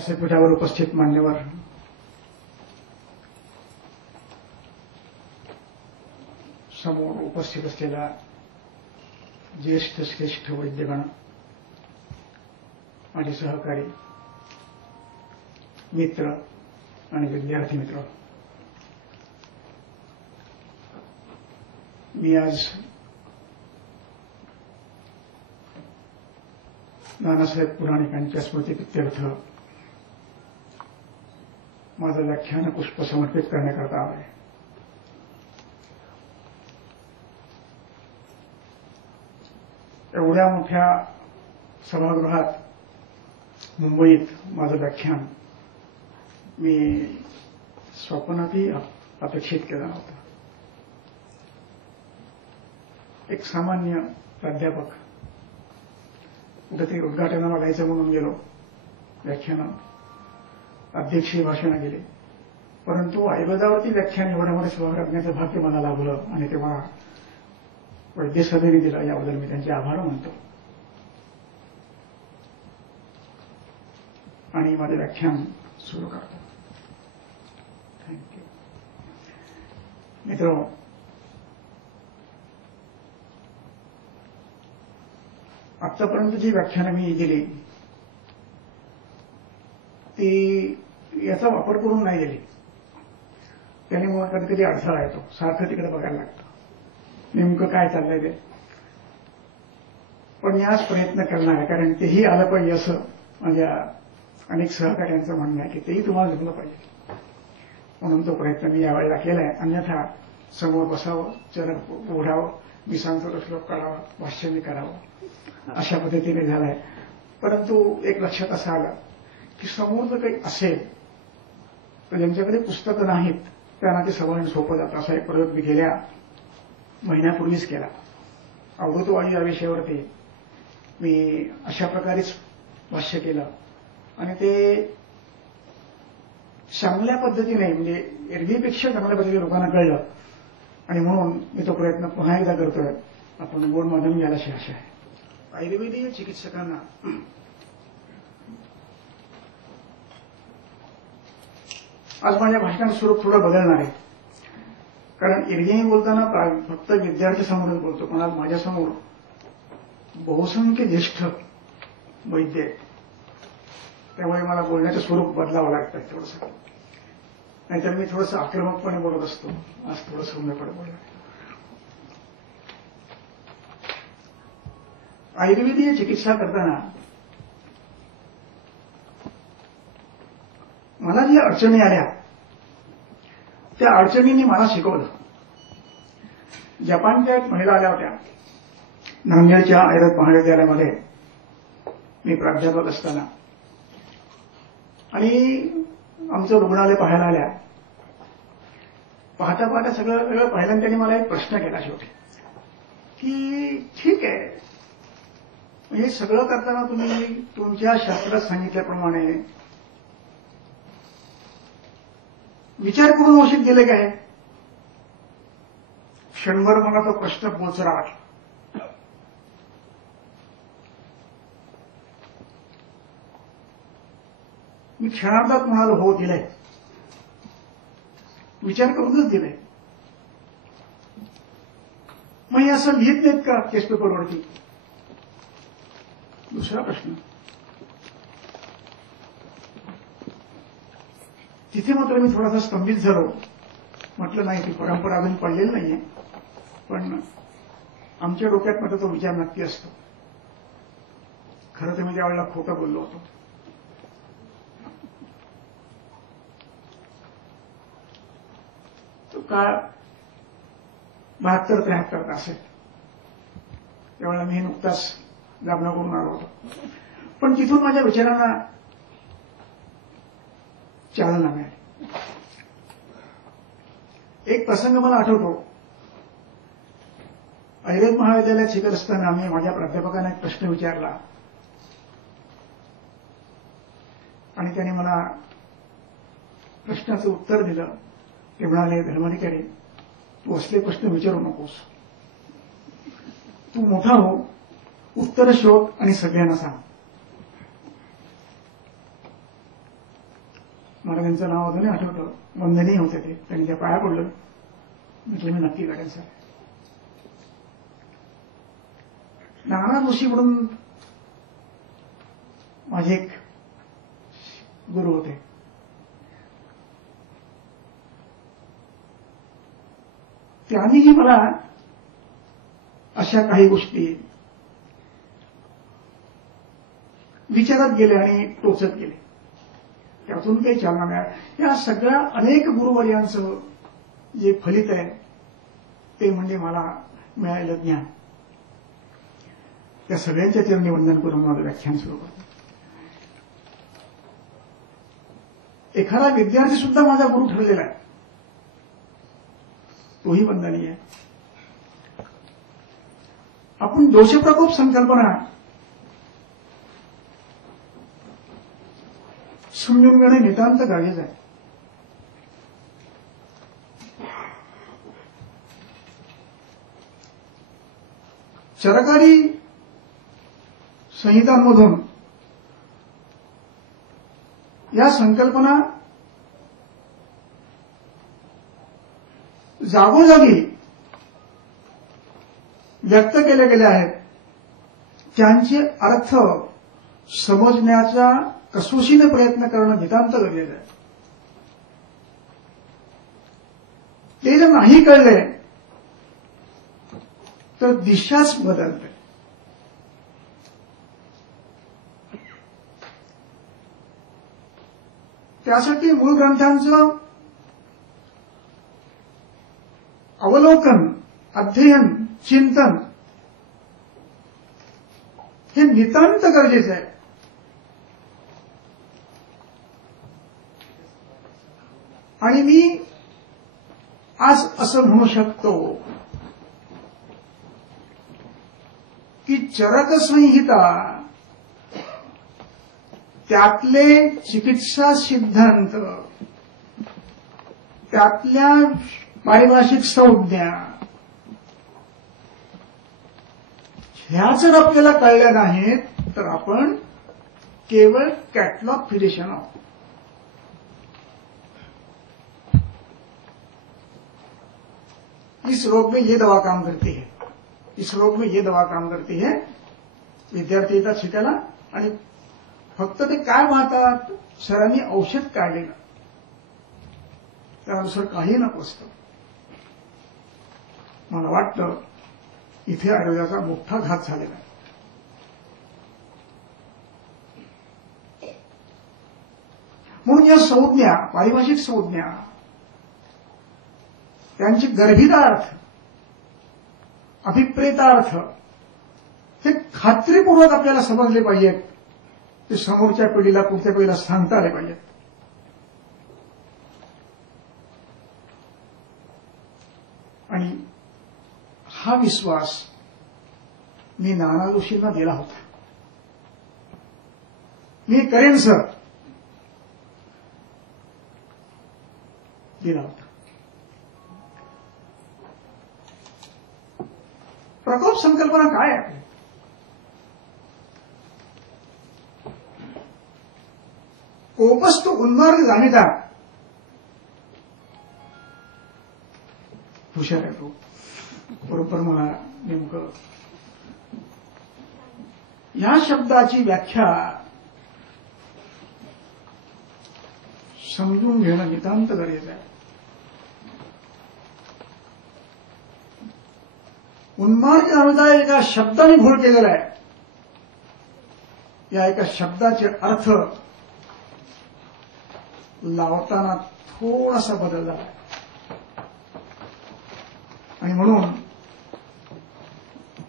व्यासपीठावर उपस्थित मान्यवर, समोर उपस्थित असलेला ज्येष्ठ श्रेष्ठ वैद्यगण, माझे सहकारी मित्र आणि विद्यार्थी मित्र, मी आज नानासाहेब पुराणिकांच्या स्मृतिप्रित्यर्थ माझं व्याख्यान पुष्प समर्पित करण्याकरता आलोय. एवढ्या मोठ्या सभागृहात मुंबईत माझं व्याख्यान मी स्वप्नातही अपेक्षित केलं नव्हतं. एक सामान्य प्राध्यापक कुठेतरी उद्घाटनाला जायचं म्हणून गेलो, व्याख्यान अध्यक्षीय भाषणं गेले, परंतु आयुर्वेदावरती व्याख्यान एवढ्या मोठ्या सभागृहात करण्याचं भाग्य मला लाभलं आणि तेव्हा वैद्यसभेने दिलं. याबद्दल मी त्यांचे आभार मानतो आणि माझे व्याख्यान सुरू करतो. थँक्यू. मित्र, आतापर्यंत जी व्याख्यानं मी दिली ती याचा वापर करून नाही दिली. त्याने मग कधी कधी अडथळा येतो, सारखं तिकडे बघायला लागतं नेमकं काय चाललंय ते. पण मी आज प्रयत्न करणार आहे, कारण तेही आलं पाहिजे असं माझ्या अनेक सहकार्यांचं म्हणणं आहे की तेही तुम्हाला जमलं पाहिजे, म्हणून तो प्रयत्न मी यावेळेला केलाय. अन्यथा समोर बसावं, चरक ओढावं, मी सांगतो तो श्लोक काढावा, भाष्य मी करावं, अशा पद्धतीने झालाय. परंतु एक लक्षात असं आलं की समोर जर काही असेल तर ज्यांच्याकडे पुस्तकं नाहीत त्यांना ते सवयीने सोपं जातं. असा एक प्रयोग मी गेल्या महिन्यापूर्वीच केला. अमृतवाणी या विषयावरती मी अशा प्रकारेच भाष्य केलं आणि ते चांगल्या पद्धतीने, म्हणजे एरवीपेक्षा चांगल्या पद्धतीने लोकांना कळलं आणि म्हणून मी तो प्रयत्न पुन्हा एकदा करतोय. आपण गोड माध्यम घ्यायला अशी आशा आहे. आयुर्वेदीय चिकित्सकांना आज माझ्या भाषणाचं स्वरूप थोडं बदलणार आहे, कारण एरवी बोलताना फक्त विद्यार्थ्यासमोरच बोलतो, पण आज माझ्यासमोर बहुसंख्य ज्येष्ठ वैद्य आहेत. त्यामुळे मला बोलण्याचं स्वरूप बदलावं लागतं थोडंसं, नाहीतर मी थोडंसं आक्रमकपणे बोलत असतो. आज थोडं सौम्यपणे बोलणार. आयुर्वेदीय चिकित्सा करताना मला ज्या अडचणी आल्या त्या अडचणींनी मला शिकवलं. जपानच्या एक महिला आल्या होत्या. नांदेडच्या आयुर्वेद महाविद्यालयामध्ये मी प्राध्यापक असताना, आणि आमचं रुग्णालय पाहायला आल्या. पाहता पाहता सगळं पाहिलं. त्यांनी मला एक प्रश्न केला शेवटी की ठीक आहे, हे सगळं करताना तुम्ही तुमच्या शास्त्रात सांगितल्याप्रमाणे विचार करून औषध दिले काय? क्षणभर मला तो प्रश्न बोचरा वाटला. मी क्षणार्धात म्हणालो हो दिलंय, विचार करूनच दिलंय. मग हे असं लिहित नाहीत का केस पेपरवरती? दुसरा प्रश्न. तिथे मात्र मी थोडासा स्तंभित झालो. म्हटलं नाही, ती परंपरा अजून पडलेली नाहीये, पण आमच्या डोक्यात मात्र तो विचार नक्की असतो. खरं तर मी त्यावेळेला खोटं बोललो होतो. तो काळ 72-73 असेल. त्यावेळेला मी नुकताच दाबणं करून आलो होतो. पण तिथून माझ्या विचारांना चालना मिळाली. एक प्रसंग मला आठवतो. आयुर्वेद महाविद्यालयात शिकत असताना मी माझ्या प्राध्यापकांना एक प्रश्न विचारला आणि त्याने मला प्रश्नाचं उत्तर दिलं. ते म्हणाले, धर्माधिकारी, तू असले प्रश्न विचारू नकोस, तू मोठा हो, उत्तर शोध आणि सगळ्यांना सांग. मला त्यांचं नाव अजूनही आठवतं, वंदनीय होते ते. त्यांनी त्या पाया पडलं, म्हटलं मी नक्की करेन सर. नाना जोशी म्हणून माझे एक गुरु होते. त्यांनीही मला अशा काही गोष्टी विचारात गेले आणि टोचत गेले. त्यातून काही चालना मिळाली. या सगळ्या अनेक गुरुवर्यांचं जे फलित आहे ते म्हणजे मला मिळालेलं ज्ञान. त्या सगळ्यांच्या चरणी वंदन करून माझं व्याख्यान सुरू करतो. एखादा विद्यार्थी सुद्धा माझा गुरु ठरलेला आहे, तोही वंदनीय आहे. आपण दोषप्रकोप संकल्पना समजून घेणे नितांत गरजेचं आहे. चरकारी संहितांमधून या संकल्पना जागोजागी व्यक्त केल्या गेल्या आहेत. त्यांचे अर्थ समजण्याचा कसोशीने प्रयत्न करणं नितांत गरजेचं आहे. ते जर नाही कळले तर दिशाच बदलते. त्यासाठी मूळ ग्रंथांचं अवलोकन, अध्ययन, चिंतन हे नितांत गरजेचं आहे. आणि मी आज असं म्हणू शकतो की चरक संहिता, त्यातले चिकित्सा सिद्धांत, त्यातल्या पारिभाषिक संज्ञा ह्या जर आपल्याला कळल्या नाहीत तर आपण केवळ कॅटलॉग फिजिशियन आहोत. इस रोग में ये दवा काम करती है, इस रोग में ये दवा काम करती है. विद्यार्थी येतात शिकायला आणि फक्त ते काय पाहतात, सरांनी औषध काढलेलं, त्यानुसार काही नको असतं. मला वाटतं इथे आयुर्वेदाचा मोठा घात झालेला आहे. म्हणून या संज्ञा, पारिभाषिक संज्ञा, त्यांचे गर्भितार्थ, अभिप्रेतार्थ हे खात्रीपूर्वक आपल्याला समजले पाहिजेत. ते समोरच्या पिढीला, पुढच्या पिढीला सांगता आले पाहिजेत. आणि हा विश्वास मी नाना जोशींना दिला होता. मी करेन सर दिला होता. प्रकोप संकल्पना काय आहे? कोपस्तु उन्मार्ग जाणीता. हुशार आहे तो, बरोबर. मला नेमकं या शब्दाची व्याख्या समजून घेणं नितांत गरजेचं आहे. उन्मार्ग जाणीता एका शब्दाने घोळ केलेला आहे. या एका शब्दाचे अर्थ लावताना थोडासा बदल झाला आहे. आणि म्हणून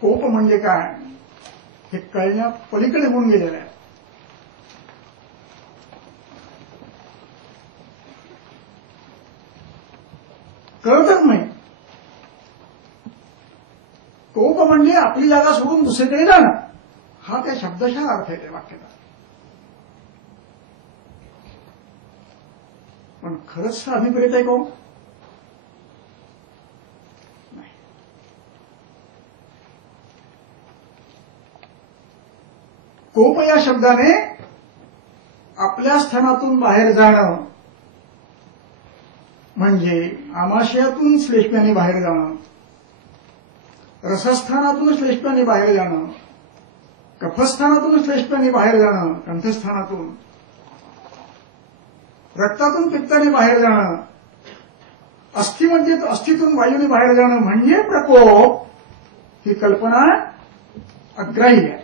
कोप म्हणजे काय हे कळण्या पलीकडे होऊन गेलेलं आहे. कळतच नाही. कोप म्हणजे आपली जागा सोडून दुसरीकडे जाणं, हा त्या शब्दशः अर्थ आहे त्या वाक्याचा. पण खरंच हा अभिप्रेत आहे का? नाही. कोप या शब्दाने आपल्या स्थानातून बाहेर जाणं म्हणजे आमाशयातून श्लेष्माने बाहेर जाणं, रसस्थानातून श्लेष्माने बाहेर जाणं, कफस्थानातून श्लेष्माने बाहेर जाणं, कंठस्थानातून, रक्तातून पित्ताने बाहेर जाणं, अस्थि म्हणजे अस्थितून वायूने बाहेर जाणं म्हणजे प्रकोप, ही कल्पना अग्राह्य आहे.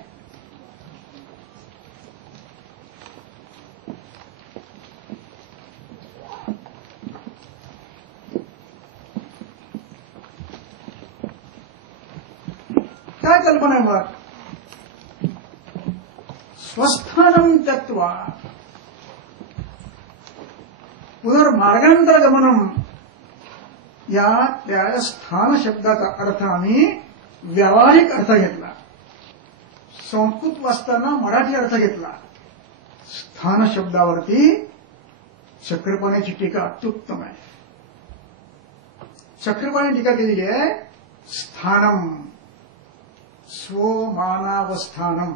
काय कल्पना आहे मुळात? स्वस्थानं त्यक्त्वा पुनर्मार्गांतरगमनम, या त्या स्थान शब्दाचा अर्थ आम्ही व्यावहारिक अर्थ घेतला, संस्कृत वाचताना मराठी अर्थ घेतला. स्थान शब्दावरती चक्रपाणीची टीका अत्युत्तम आहे. चक्रपाणी टीका केलेली आहे, स्थानम स्वमानावस्थानम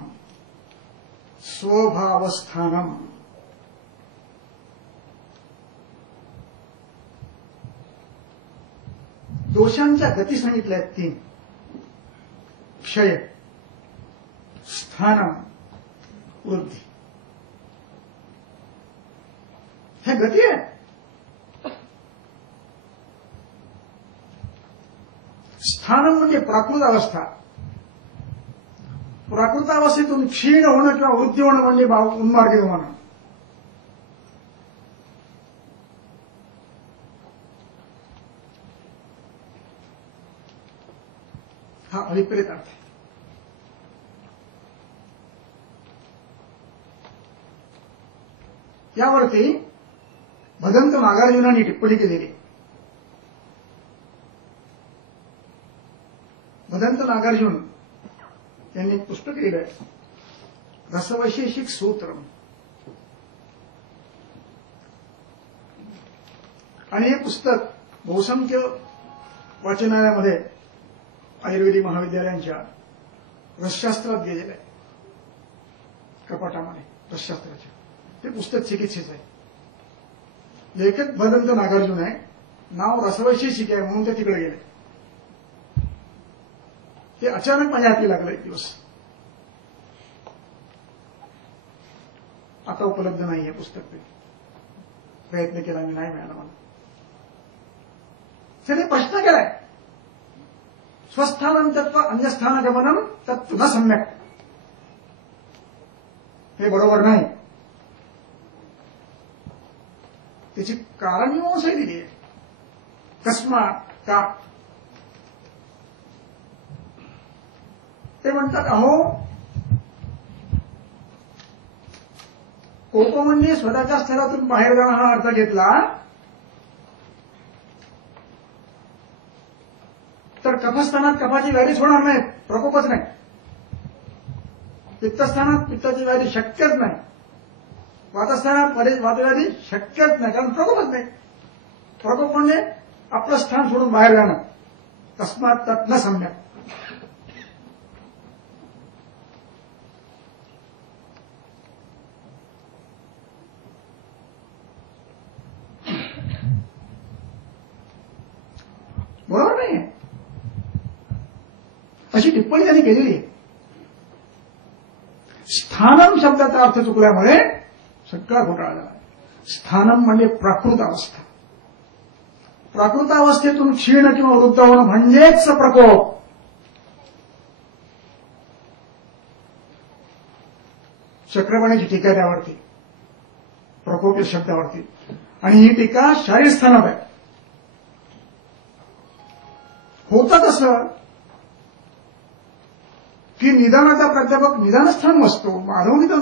स्वभावस्थानम. दोषांच्या गती सांगितल्या आहेत 3. क्षय, स्थानम, वृद्धी. हे गती आहे. स्थानम म्हणजे प्राकृत अवस्था. प्राकृतावस्थेतून क्षीण होणं किंवा वृद्धी होणं म्हणजे उन्मार्गी होणं. हा अभिप्रेत अर्थ आहे. यावरती भदंत नागार्जुनांनी टिप्पणी केलेली. भदंत नागार्जुन यांनी पुस्तक लिहिलं आहे, रसवैशेषिक सूत्र. आणि हे पुस्तक बहुसंख्य वाचनालयामध्ये आयुर्वेदिक महाविद्यालयांच्या रसशास्त्रात गेलेलं आहे, कपाटामध्ये रसशास्त्राच्या. ते पुस्तक चिकित्सेचं आहे. लेखक भदंत नागार्जुन आहे, नाव रसवैशेषिक आहे म्हणून ते तिकडे गेले. ते अचानक माझ्या हाती लागलं एक दिवस. आता उपलब्ध नाही हे पुस्तक. ते प्रयत्न केला मी, नाही मिळाला मला. त्याने प्रश्न केलाय, स्वस्थानं तत्व अन्यस्थानगमनम तत्व न सम्यक. हे बरोबर नाही. त्याची कारण मीमांसा दिली आहे. कस्मात, का? ते म्हणतात, अहो कोप म्हणजे स्वतःच्या स्थळातून बाहेर जाणं हा अर्थ घेतला तर कफस्थानात कफाची व्याधी होणार नाही, प्रकोपच नाही. पित्तस्थानात पित्ताची व्याधी शक्यच नाही. वातस्थानात वातव्याधी शक्यच नाही, कारण प्रकोपच नाही. प्रकोप म्हणजे आपलं स्थान सोडून बाहेर जाणं. तस्मात तत् न सम्यक. बरोबर नाही अशी टिप्पणी त्यांनी केलेली आहे. स्थानम शब्दाचा अर्थ चुकल्यामुळे सगळा घोटाळा झाला. स्थानम म्हणजे प्राकृत अवस्था. प्राकृत अवस्थेतून क्षीण किंवा वृद्ध होणं म्हणजेच प्रकोप. चक्रपाणीची टीका आहे त्यावरती, प्रकोप या शब्दावरती. आणि ही टीका शारीर स्थानात आहे. होतं तसं की निदानाचा प्राध्यापक निदानस्थान असतो, माधव निदान